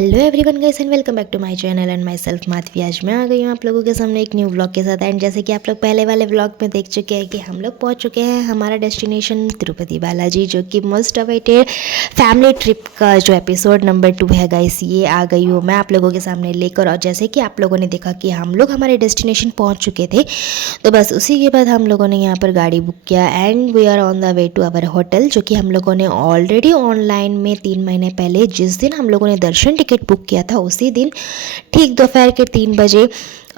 Hello everyone guys and welcome back to my channel and myself Madhavi. आज मैं आ गई हूँ आप लोगों के सामने एक न्यू व्लॉग के साथ। एंड जैसे कि आप लोग पहले वाले व्लॉग में देख चुके हैं कि हम लोग पहुँच चुके हैं हमारा डेस्टिनेशन तिरुपति बालाजी, जो कि मोस्ट अवेटेड फैमिली ट्रिप का जो एपिसोड नंबर 2 है गाइस, ये आ गई हूँ मैं आप लोगों के सामने लेकर। और जैसे कि आप लोगों ने देखा कि हम लोग हमारे डेस्टिनेशन पहुँच चुके थे, तो बस उसी के बाद हम लोगों ने यहाँ पर गाड़ी बुक किया and we are on the way to our hotel, जो कि हम लोगों ने ऑलरेडी ऑनलाइन में 3 महीने पहले जिस दिन हम लोगों ने दर्शन टिकट बुक किया था उसी दिन ठीक दोपहर के 3 बजे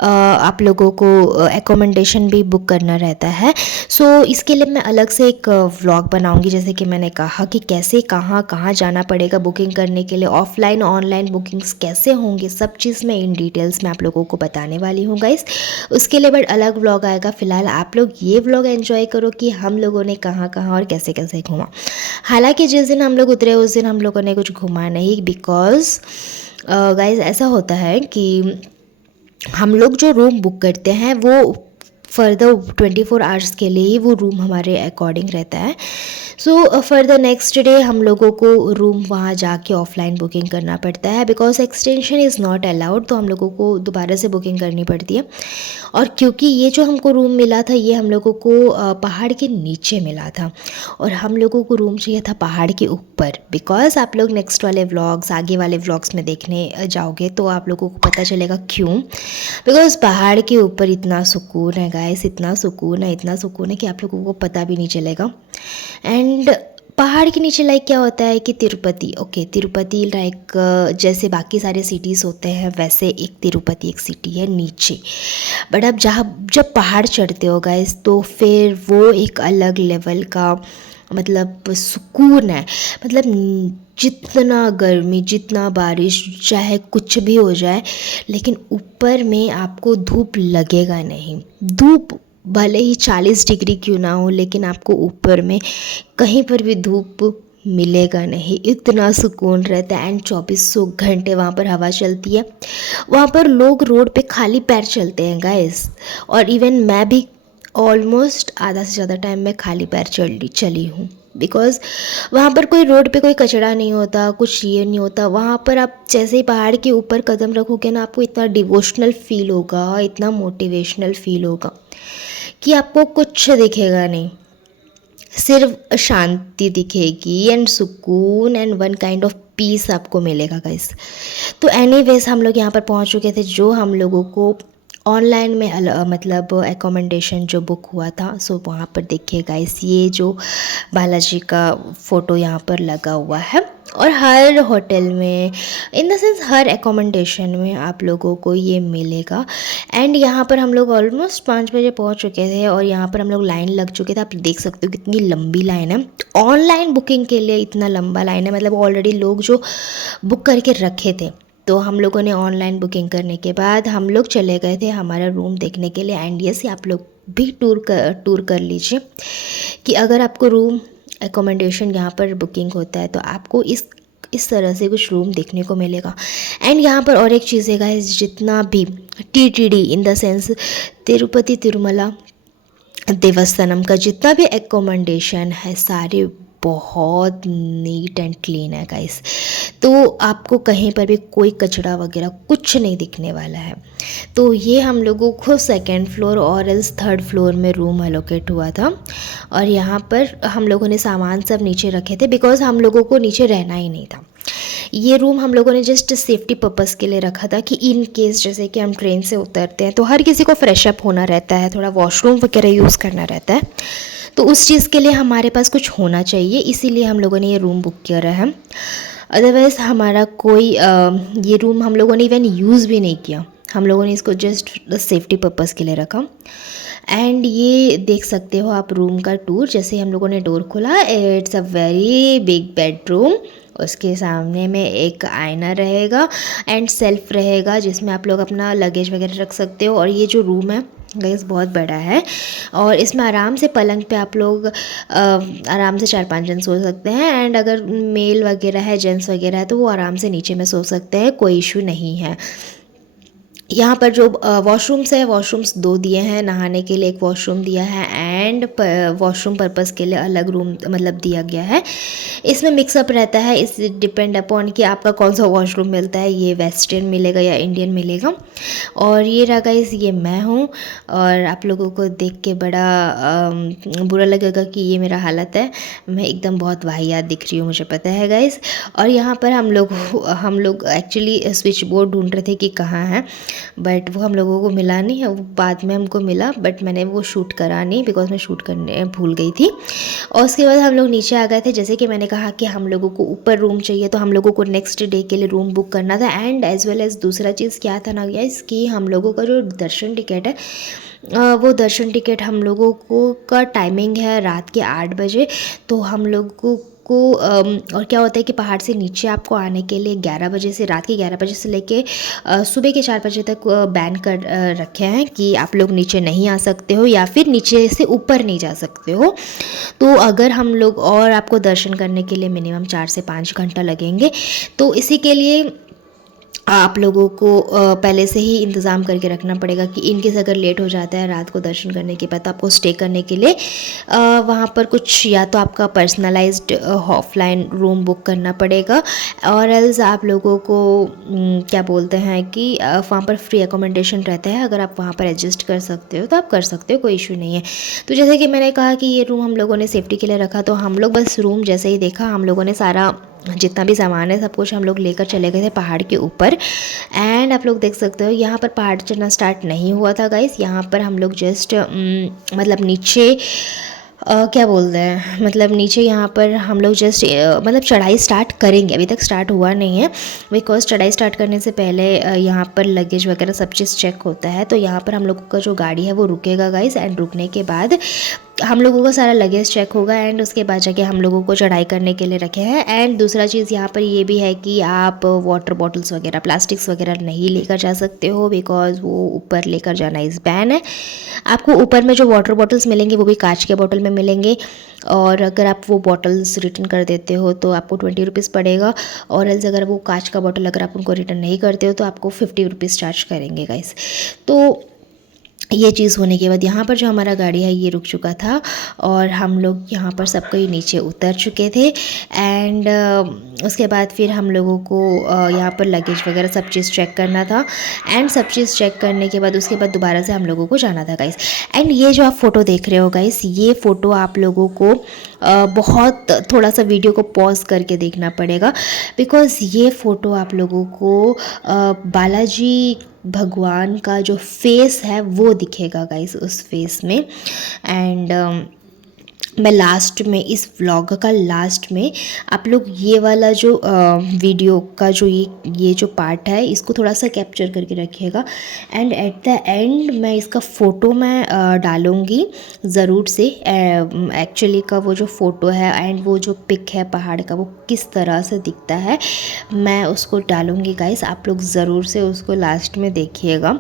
आप लोगों को एकोमोडेशन भी बुक करना रहता है। सो इसके लिए मैं अलग से एक व्लॉग बनाऊंगी, जैसे कि मैंने कहा कि कैसे कहाँ कहाँ जाना पड़ेगा बुकिंग करने के लिए, ऑफलाइन ऑनलाइन बुकिंग्स कैसे होंगे, सब चीज़ मैं इन डिटेल्स में आप लोगों को बताने वाली हूँ गाइस। उसके लिए बट अलग व्लॉग आएगा। फ़िलहाल आप लोग ये व्लॉग एंजॉय करो कि हम लोगों ने कहाँ कहाँ और कैसे कैसे घूमा। हालांकि जिस दिन हम लोग उतरे उस दिन हम लोगों ने कुछ घूमा नहीं, बिकॉज़ गाइस ऐसा होता है कि हम लोग जो रूम बुक करते हैं वो फर्दर 24 आवर्स के लिए ही वो रूम हमारे अकॉर्डिंग रहता है। So for the next day हम लोगों को रूम वहाँ जाके ऑफलाइन बुकिंग करना पड़ता है, because extension is not allowed, तो हम लोगों को दोबारा से बुकिंग करनी पड़ती है। और क्योंकि ये जो हमको रूम मिला था ये हम लोगों को पहाड़ के नीचे मिला था और हम लोगों को रूम चाहिए था पहाड़ के ऊपर, बिकॉज आप लोग नेक्स्ट वाले व्लॉग्स आगे वाले व्लॉग्स में देखने जाओगे तो आप लोगों को पता चलेगा क्यों। बिकॉज पहाड़ के ऊपर इतना सुकून है गाइस, इतना सुकून है कि आप लोगों को पता भी नहीं चलेगा। एंड पहाड़ के नीचे लाइक क्या होता है कि तिरुपति, ओके तिरुपति लाइक जैसे बाकी सारे सिटीज़ होते हैं वैसे एक तिरुपति एक सिटी है नीचे। बट अब जब पहाड़ चढ़ते हो गाइस तो फिर वो एक अलग लेवल का मतलब सुकून है। मतलब जितना गर्मी जितना बारिश चाहे कुछ भी हो जाए, लेकिन ऊपर में आपको धूप लगेगा नहीं। धूप भले ही 40 डिग्री क्यों ना हो, लेकिन आपको ऊपर में कहीं पर भी धूप मिलेगा नहीं, इतना सुकून रहता है। एंड 2400 घंटे वहाँ पर हवा चलती है। वहाँ पर लोग रोड पे खाली पैर चलते हैं गाइस, और इवन मैं भी ऑलमोस्ट आधा से ज़्यादा टाइम मैं खाली पैर चली हूँ, बिकॉज़ वहाँ पर कोई रोड पे कोई कचरा नहीं होता, कुछ ये नहीं होता। वहाँ पर आप जैसे ही पहाड़ के ऊपर कदम रखोगे ना, आपको इतना डिवोशनल फील होगा, इतना मोटिवेशनल फील होगा कि आपको कुछ दिखेगा नहीं, सिर्फ शांति दिखेगी एंड सुकून and one kind of peace आपको मिलेगा गाइस। तो एनीवेज हम लोग यहाँ पर पहुँच चुके थे। जो हम लोगों को ऑनलाइन में मतलब एकोमोडेशन जो बुक हुआ था, सो वहाँ पर देखिए गाइस ये जो बालाजी का फ़ोटो यहाँ पर लगा हुआ है। और हर होटल में in the sense her accommodation में आप लोगों को ये मिलेगा। एंड यहाँ पर हम लोग ऑलमोस्ट 5 बजे पहुँच चुके थे और यहाँ पर हम लोग लाइन लग चुके थे। आप देख सकते हो कितनी लंबी लाइन है ऑनलाइन बुकिंग के लिए, इतना लंबा लाइन है। मतलब ऑलरेडी लोग जो बुक करके रखे थे, तो हम लोगों ने ऑनलाइन बुकिंग करने के बाद हम लोग चले गए थे हमारा रूम देखने के लिए। एंड यस आप लोग भी टूर कर लीजिए कि अगर आपको रूम एकोमोडेशन यहाँ पर बुकिंग होता है तो आपको इस तरह से कुछ रूम देखने को मिलेगा। एंड यहाँ पर और एक चीज़ है गाइस, जितना भी TTD in the sense Tirupati Tirumala Devasthanam का जितना भी एकोमोडेशन है सारे बहुत नीट एंड क्लीन है गाइस। तो आपको कहीं पर भी कोई कचरा वगैरह कुछ नहीं दिखने वाला है। तो ये हम लोगों को सेकंड फ्लोर और एल्स थर्ड फ्लोर में रूम एलोकेट हुआ था। और यहाँ पर हम लोगों ने सामान सब नीचे रखे थे, बिकॉज़ हम लोगों को नीचे रहना ही नहीं था। ये रूम हम लोगों ने जस्ट सेफ्टी पर्पज़ के लिए रखा था कि इन केस जैसे कि हम ट्रेन से उतरते हैं तो हर किसी को फ्रेश अप होना रहता है, थोड़ा वॉशरूम वगैरह यूज़ करना रहता है, तो उस चीज़ के लिए हमारे पास कुछ होना चाहिए, इसीलिए हम लोगों ने ये रूम बुक किया है। अदरवाइज़ हमारा कोई ये रूम हम लोगों ने इवन यूज़ भी नहीं किया, हम लोगों ने इसको जस्ट सेफ्टी पर्पज़ के लिए रखा। एंड ये देख सकते हो आप रूम का टूर। जैसे हम लोगों ने डोर खोला, it's a very big bedroom. उसके सामने में एक आईना रहेगा एंड सेल्फ रहेगा जिसमें आप लोग अपना लगेज वगैरह रख सकते हो। और ये जो रूम है गाइस बहुत बड़ा है और इसमें आराम से पलंग पे आप लोग आराम से 4-5 जन सो सकते हैं। एंड अगर मेल वगैरह है जेंट्स वगैरह है तो वो आराम से नीचे में सो सकते हैं, कोई इशू नहीं है। यहाँ पर जो वॉशरूम्स है, वॉशरूम्स 2 दिए हैं, नहाने के लिए एक वॉशरूम दिया है एंड वॉशरूम पर्पज़ के लिए अलग रूम मतलब दिया गया है। इसमें मिक्सअप रहता है, इस डिपेंड अपॉन कि आपका कौन सा वॉशरूम मिलता है, ये वेस्टर्न मिलेगा या इंडियन मिलेगा। और ये रहा गाइस, ये मैं हूँ और आप लोगों को देख के बड़ा बुरा लगेगा कि ये मेरा हालत है, मैं एकदम बहुत वाहियात दिख रही हूँ, मुझे पता है गाइस। और यहाँ पर हम लोग एक्चुअली स्विच बोर्ड ढूंढ रहे थे कि कहाँ है, बट वो हम लोगों को मिला नहीं, वो बाद में हमको मिला, बट मैंने वो शूट करा नहीं बिकॉज मैं शूट करने भूल गई थी। और उसके बाद हम लोग नीचे आ गए थे। जैसे कि मैंने कहा कि हम लोगों को ऊपर रूम चाहिए, तो हम लोगों को नेक्स्ट डे के लिए रूम बुक करना था। एंड एज वेल एज़ दूसरा चीज़ क्या था ना गाइस, कि हम लोगों का जो दर्शन टिकट है, वो दर्शन टिकट हम लोगों को का टाइमिंग है रात के 8 बजे। तो हम लोगों को और क्या होता है कि पहाड़ से नीचे आपको आने के लिए 11 बजे से, रात के 11 बजे से लेके सुबह के 4 बजे तक बैन कर रखे हैं कि आप लोग नीचे नहीं आ सकते हो या फिर नीचे से ऊपर नहीं जा सकते हो। तो अगर हम लोग, और आपको दर्शन करने के लिए मिनिमम 4 से 5 घंटा लगेंगे। तो इसी के लिए आप लोगों को पहले से ही इंतज़ाम करके रखना पड़ेगा कि इनकेस अगर लेट हो जाता है रात को दर्शन करने के बाद, तो आपको स्टे करने के लिए वहाँ पर कुछ या तो आपका पर्सनलाइज्ड ऑफलाइन रूम बुक करना पड़ेगा, और एल्स आप लोगों को क्या बोलते हैं कि वहाँ पर फ्री अकोमोडेशन रहता है। अगर आप वहाँ पर एडजस्ट कर सकते हो तो आप कर सकते हो, कोई इशू नहीं है। तो जैसे कि मैंने कहा कि ये रूम हम लोगों ने सेफ्टी के लिए रखा, तो हम लोग बस रूम जैसे ही देखा, हम लोगों ने सारा जितना भी सामान है सब कुछ हम लोग लेकर चले गए थे पहाड़ के ऊपर। एंड आप लोग देख सकते हो यहाँ पर पहाड़ चढ़ना स्टार्ट नहीं हुआ था गाइस। यहाँ पर हम लोग जस्ट मतलब नीचे क्या बोलते हैं, मतलब नीचे यहाँ पर हम लोग जस्ट मतलब चढ़ाई स्टार्ट करेंगे, अभी तक स्टार्ट हुआ नहीं है बिकॉज चढ़ाई स्टार्ट करने से पहले यहाँ पर लगेज वगैरह सब चीज़ चेक होता है। तो यहाँ पर हम लोगों का जो गाड़ी है वो रुकेगा गाइस, एंड रुकने के बाद हम लोगों का सारा लगेज चेक होगा, एंड उसके बाद जाके हम लोगों को चढ़ाई करने के लिए रखे हैं। एंड दूसरा चीज़ यहाँ पर ये भी है कि आप वाटर बॉटल्स वगैरह, प्लास्टिक्स वगैरह नहीं लेकर जा सकते हो बिकॉज वो ऊपर लेकर जाना इस बैन है। आपको ऊपर में जो वाटर बॉटल्स मिलेंगे वो भी कांच के बोतल में मिलेंगे, और अगर आप वो बॉटल्स रिटर्न कर देते हो तो आपको 20 रुपीज़ पड़ेगा, और एल्स अगर वो कांच का बॉटल अगर आप उनको रिटर्न नहीं करते हो तो आपको 50 रुपीज़ चार्ज करेंगे गाइस। तो ये चीज़ होने के बाद यहाँ पर जो हमारा गाड़ी है ये रुक चुका था, और हम लोग यहाँ पर सब कोई नीचे उतर चुके थे। एंड उसके बाद फिर हम लोगों को यहाँ पर लगेज वगैरह सब चीज़ चेक करना था, एंड सब चीज़ चेक करने के बाद उसके बाद दोबारा से हम लोगों को जाना था गाइस। एंड ये जो आप फ़ोटो देख रहे हो गाइस, ये फ़ोटो आप लोगों को बहुत थोड़ा सा वीडियो को पॉज करके देखना पड़ेगा बिकॉज़ ये फ़ोटो आप लोगों को बालाजी भगवान का जो फेस है वो दिखेगा गाइस उस फेस में। एंड मैं लास्ट में, इस व्लॉग का लास्ट में आप लोग ये वाला जो वीडियो का जो ये जो पार्ट है इसको थोड़ा सा कैप्चर करके रखिएगा, एंड एट द एंड मैं इसका फ़ोटो मैं डालूँगी ज़रूर से। एक्चुअली का वो जो फ़ोटो है एंड वो जो पिक है पहाड़ का वो किस तरह से दिखता है मैं उसको डालूँगी गाइस, आप लोग ज़रूर से उसको लास्ट में देखिएगा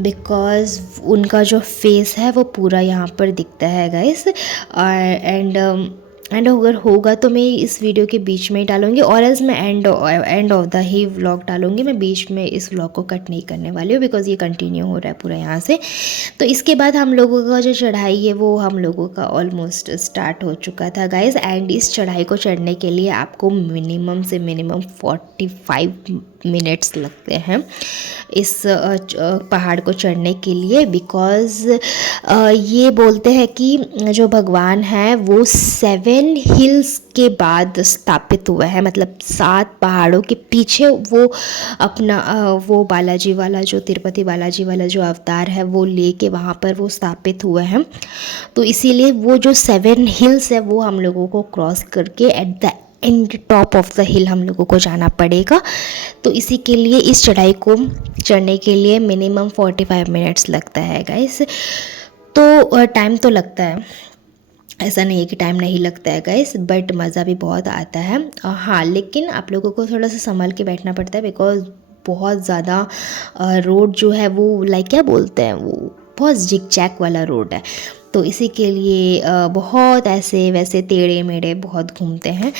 बिकॉज़ उनका जो फेस है वो पूरा यहाँ पर दिखता है गाइस। एंड अगर होगा तो मैं इस वीडियो के बीच में ही डालूंगी, और एल्स मैं end of the he vlog डालूंगी। मैं बीच में इस व्लॉग को कट नहीं करने वाली हूँ बिकॉज ये कंटिन्यू हो रहा है पूरा यहाँ से। तो इसके बाद हम लोगों का जो चढ़ाई है वो हम लोगों का ऑलमोस्ट स्टार्ट हो चुका था गाइज। एंड इस चढ़ाई को चढ़ने के लिए आपको मिनिमम से मिनिमम 45 मिनट्स लगते हैं इस पहाड़ को चढ़ने के लिए बिकॉज़ ये बोलते हैं कि जो भगवान है वो 7 हिल्स के बाद स्थापित हुआ है, मतलब 7 पहाड़ों के पीछे वो अपना वो बालाजी वाला जो तिरुपति बालाजी वाला जो अवतार है वो लेके वहाँ पर वो स्थापित हुआ है। तो इसीलिए वो जो 7 हिल्स है वो हम लोगों को क्रॉस करके at the end top of the हिल हम लोगों को जाना पड़ेगा। तो इसी के लिए इस चढ़ाई को चढ़ने के लिए मिनिमम 45 मिनट्स लगता है गाइस। तो टाइम तो लगता है, ऐसा नहीं है कि टाइम नहीं लगता है गाइस, बट मज़ा भी बहुत आता है। हाँ, लेकिन आप लोगों को थोड़ा सा संभल के बैठना पड़ता है बिकॉज बहुत ज़्यादा रोड जो है वो लाइक क्या बोलते हैं वो बहुत जिग जैक वाला रोड है। तो इसी के लिए बहुत ऐसे वैसे टेढ़े मेढ़े बहुत घूमते हैं।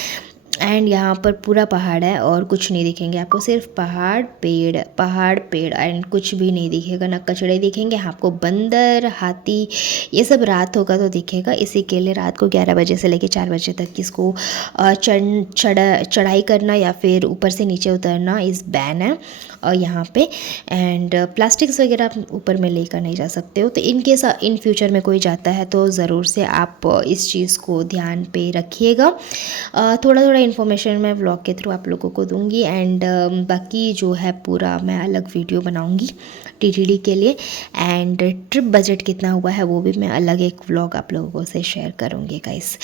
एंड यहाँ पर पूरा पहाड़ है और कुछ नहीं दिखेंगे आपको, सिर्फ पहाड़ पेड़ एंड कुछ भी नहीं दिखेगा, ना कचड़े दिखेंगे आपको, बंदर हाथी ये सब रात होगा तो दिखेगा। इसी के लिए रात को 11 बजे से लेकर 4 बजे तक इसको चढ़ाई करना या फिर ऊपर से नीचे उतरना इस बैन है यहाँ पे। एंड प्लास्टिक्स वगैरह आप ऊपर में लेकर नहीं जा सकते हो। तो इनकेस इन फ्यूचर में कोई जाता है तो ज़रूर से आप इस चीज़ को ध्यान पे रखिएगा। थोड़ा थोड़ा इन्फॉर्मेशन मैं व्लॉग के थ्रू आप लोगों को दूंगी एंड बाकी जो है पूरा मैं अलग वीडियो बनाऊंगी टीटीडी के लिए। एंड ट्रिप बजट कितना हुआ है वो भी मैं अलग एक व्लॉग आप लोगों से शेयर करूँगी गाइस।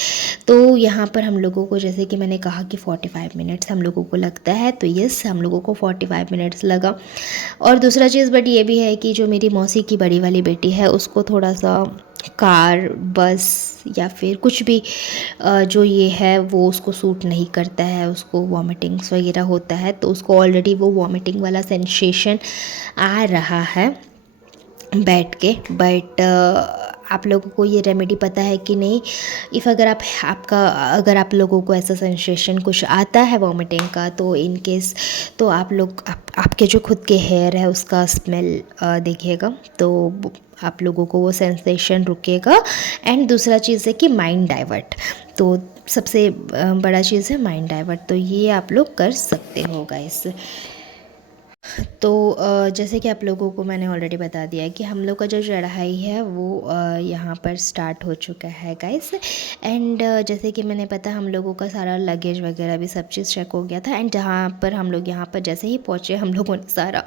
तो यहाँ पर हम लोगों को जैसे कि मैंने कहा कि 45 मिनट्स हम लोगों को लगता है, तो यस हम लोगों को 45 मिनट्स लगा। और दूसरा चीज़ बट ये भी है कि जो मेरी मौसी की बड़ी वाली बेटी है उसको थोड़ा सा कार बस या फिर कुछ भी जो ये है वो उसको सूट नहीं करता है, उसको वॉमिटिंग्स वगैरह होता है, तो उसको ऑलरेडी वो वॉमिटिंग वाला सेंसेशन आ रहा है बैठ के। बट आप लोगों को ये रेमेडी पता है कि नहीं, इफ़ अगर अगर आप लोगों को ऐसा सेंसेशन कुछ आता है वॉमिटिंग का, तो इन केस तो आप लोग आपके जो खुद के हेयर है उसका स्मेल देखिएगा तो आप लोगों को वो सेंसेशन रुकेगा। एंड दूसरा चीज़ है कि माइंड डाइवर्ट, तो सबसे बड़ा चीज़ है माइंड डाइवर्ट, तो ये आप लोग कर सकते हो गाइस। तो जैसे कि आप लोगों को मैंने ऑलरेडी बता दिया है कि हम लोग का जो चढ़ाई है वो यहाँ पर स्टार्ट हो चुका है गाइस। एंड जैसे कि मैंने पता हम लोगों का सारा लगेज वगैरह भी सब चीज़ चेक हो गया था। एंड जहाँ पर हम लोग यहाँ पर जैसे ही पहुँचे हम लोगों ने सारा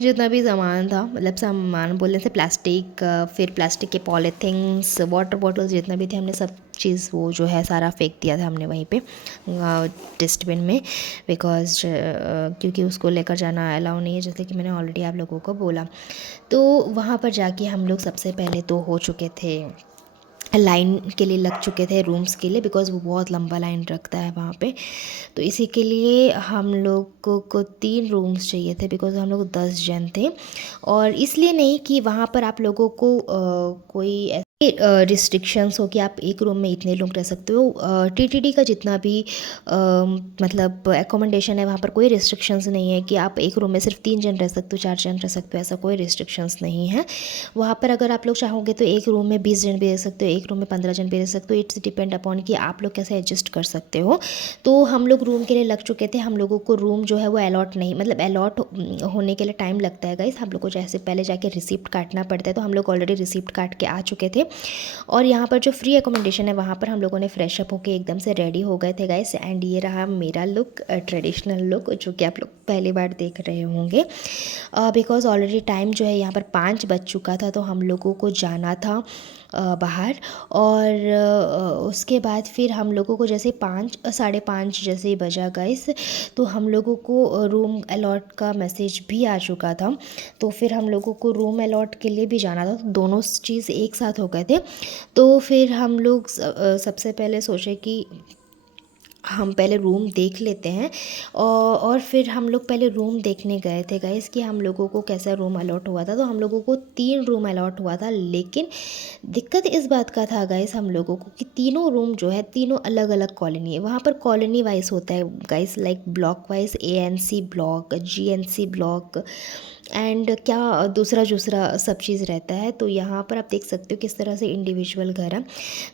जितना भी सामान था, मतलब सामान बोलने से प्लास्टिक, फिर प्लास्टिक के पॉलीथिंग्स, वाटर बॉटल्स जितना भी थे हमने सब चीज़ वो जो है सारा फेंक दिया था हमने वहीं पे डस्टबिन में, बिकॉज क्योंकि उसको लेकर जाना अलाउ नहीं है, जैसे कि मैंने ऑलरेडी आप लोगों को बोला। तो वहाँ पर जाके हम लोग सबसे पहले तो हो चुके थे, लाइन के लिए लग चुके थे रूम्स के लिए, बिकॉज़ वो बहुत लंबा लाइन रखता है वहाँ पे। तो इसी के लिए हम लोग को 3 रूम्स चाहिए थे, बिकॉज़ हम लोग 10 जन थे। और इसलिए नहीं कि वहाँ पर आप लोगों को कोई ऐसे रिस्ट्रिक्शंस हो कि आप एक रूम में इतने लोग रह सकते हो। टीटीडी का जितना भी मतलब एकोमोडेशन है वहाँ पर कोई रिस्ट्रिक्शंस नहीं है कि आप एक रूम में सिर्फ 3 जन रह सकते हो, 4 जन रह सकते हो, ऐसा कोई रिस्ट्रिक्शंस नहीं है वहाँ पर। अगर आप लोग चाहोगे तो एक रूम में 20 जन भी रह सकते हो, एक रूम में 15 जन भी रह सकते हो। इट्स डिपेंड अपॉन कि आप लोग कैसे एडजस्ट कर सकते हो। तो हम लोग रूम के लिए लग चुके थे, हम लोगों को रूम जो है वो अलॉट नहीं, मतलब अलॉट होने के लिए टाइम लगता है गाइस। हम लोग को जैसे पहले जाके रिसिप्ट काटना पड़ता है, तो हम लोग ऑलरेडी रिसिप्ट काट के आ चुके थे। और यहाँ पर जो फ्री एकोमोडेशन है वहाँ पर हम लोगों ने फ्रेश अप होके एकदम से रेडी हो गए थे गाइस। एंड ये रहा मेरा लुक, ट्रेडिशनल लुक, जो कि आप लोग पहली बार देख रहे होंगे। बिकॉज़ ऑलरेडी टाइम जो है यहाँ पर 5 बज चुका था, तो हम लोगों को जाना था बाहर। और उसके बाद फिर हम लोगों को जैसे 5 साढ़े 5 जैसे ही बजा गाइस, तो हम लोगों को रूम अलॉट का मैसेज भी आ चुका था। तो फिर हम लोगों को रूम अलॉट के लिए भी जाना था, तो दोनों चीज़ एक साथ हो गए थे। तो फिर हम लोग सबसे पहले सोचे कि हम पहले रूम देख लेते हैं। और फिर हम लोग पहले रूम देखने गए थे गाइस कि हम लोगों को कैसा रूम अलॉट हुआ था। तो हम लोगों को 3 रूम अलॉट हुआ था, लेकिन दिक्कत इस बात का था गाइस हम लोगों को कि तीनों रूम जो है तीनों अलग अलग कॉलोनी है। वहाँ पर कॉलोनी वाइज होता है guys, like block wise, ANC block, GNC block and क्या दूसरा सब चीज़ रहता है। तो यहाँ पर आप देख सकते हो किस तरह से इंडिविजुअल घर है।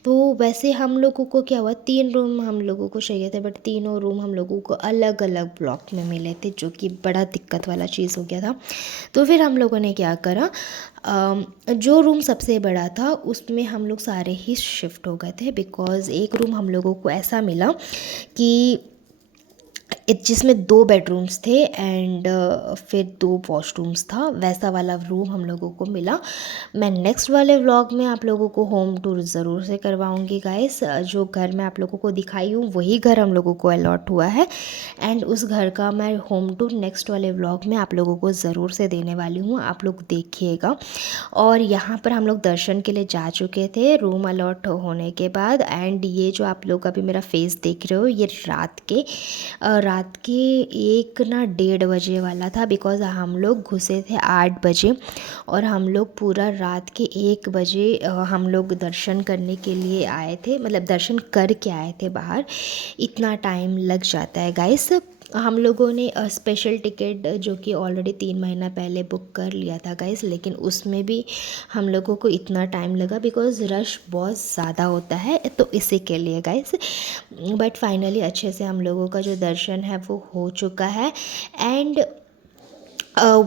तो वैसे हम लोगों को क्या हुआ, 3 रूम हम लोगों को चाहिए थे, बट तीनों रूम हम लोगों को अलग अलग ब्लॉक में मिले थे, जो कि बड़ा दिक्कत वाला चीज़ हो गया था। तो फिर हम लोगों ने क्या करा, जो रूम सबसे बड़ा था उसमें हम लोग सारे ही शिफ्ट हो गए थे। बिकॉज़ एक रूम हम लोगों को ऐसा मिला कि जिसमें 2 बेडरूम्स थे एंड फिर 2 वॉशरूम्स था, वैसा वाला रूम हम लोगों को मिला। मैं नेक्स्ट वाले व्लॉग में आप लोगों को होम टूर ज़रूर से करवाऊंगी गाइस। जो घर मैं आप लोगों को दिखाई हूँ वही घर हम लोगों को अलॉट हुआ है, एंड उस घर का मैं होम टूर नेक्स्ट वाले व्लॉग में आप लोगों को ज़रूर से देने वाली हूँ, आप लोग देखिएगा। और यहाँ पर हम लोग दर्शन के लिए जा चुके थे रूम अलॉट होने के बाद। एंड ये जो आप लोग अभी मेरा फेस देख रहे हो, ये रात रात के 1 ना 1:30 बजे वाला था, बिकॉज़ हम लोग घुसे थे 8 बजे और हम लोग पूरा रात के 1 बजे हम लोग दर्शन करने के लिए आए थे, मतलब दर्शन करके आए थे बाहर। इतना टाइम लग जाता है गाइस। हम लोगों ने स्पेशल टिकट जो कि ऑलरेडी 3 महीना पहले बुक कर लिया था गाइस, लेकिन उसमें भी हम लोगों को इतना टाइम लगा बिकॉज़ रश बहुत ज़्यादा होता है, तो इसी के लिए गाइस। बट फाइनली अच्छे से हम लोगों का जो दर्शन है वो हो चुका है। एंड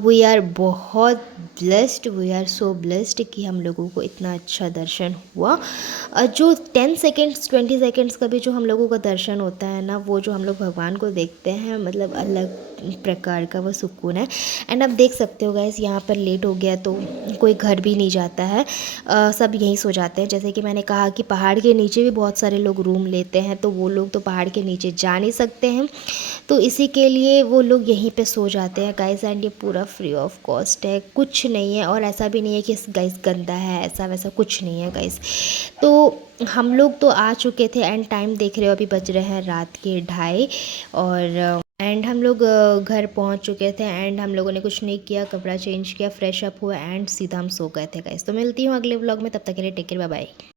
वी आर बहुत blessed, we are so blessed कि हम लोगों को इतना अच्छा दर्शन हुआ। जो 10 सेकेंड्स 20 सेकेंड्स का भी जो हम लोगों का दर्शन होता है ना, वो जो हम लोग भगवान को देखते हैं, मतलब अलग प्रकार का वो सुकून है। एंड आप देख सकते हो गाइस, यहाँ पर लेट हो गया तो कोई घर भी नहीं जाता है, सब यहीं सो जाते हैं। जैसे कि मैंने कहा कि पहाड़ के नीचे भी बहुत सारे लोग रूम लेते हैं, तो वो लोग तो पहाड़ के नीचे जा नहीं सकते हैं, तो इसी के लिए वो लोग यहीं पे सो जाते हैं गाइस। एंड ये पूरा फ्री ऑफ कॉस्ट है, कुछ नहीं है, और ऐसा भी नहीं है कि गाइस गंदा है, ऐसा वैसा कुछ नहीं है गाइस। तो हम लोग तो आ चुके थे एंड टाइम देख रहे हो, अभी बज रहे हैं रात के 2:30 और एंड हम लोग घर पहुंच चुके थे। एंड हम लोगों ने कुछ नहीं किया, कपड़ा चेंज किया, फ्रेश अप हुआ एंड सीधा हम सो गए थे गाइस। तो मिलती हूँ अगले व्लॉग में, तब तक के लिए टेक केयर, बाय बाय।